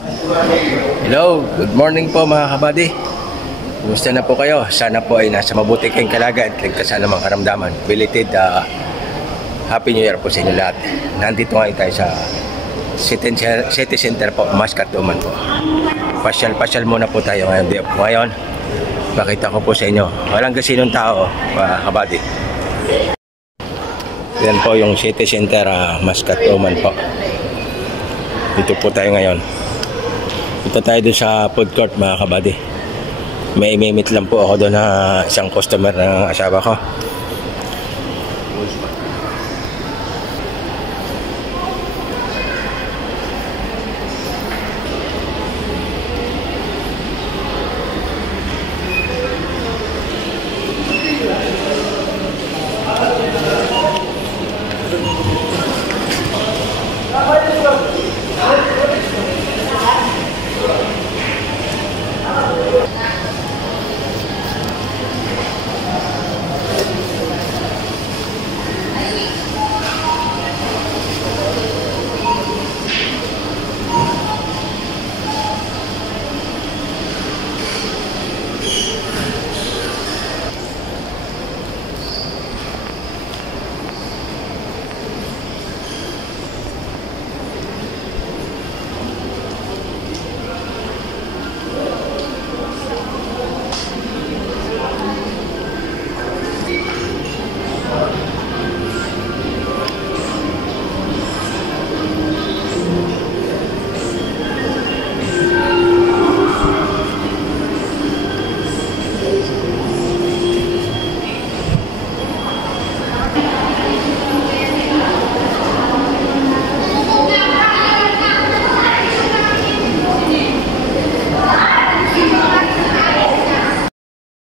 Hello, good morning po mga kabady. Kumusta na po kayo? Sana po ay nasa mabuti kayong kalagayan at ligtas sa anumang karamdaman. Belated Happy New Year po sa inyo lahat. Nandito ngayon tayo sa City Center po, Muscat Tuman po. Pasyal muna po tayo ngayon. Ngayon, pakita ko po sa inyo. Walang kasinong tao mga kabady. Yan po yung City Center, Muscat Tuman po. Dito po tayo ngayon. Ito tayo doon sa food court mga kabady. May imimit lang po ako doon na isang customer ng asawa ko.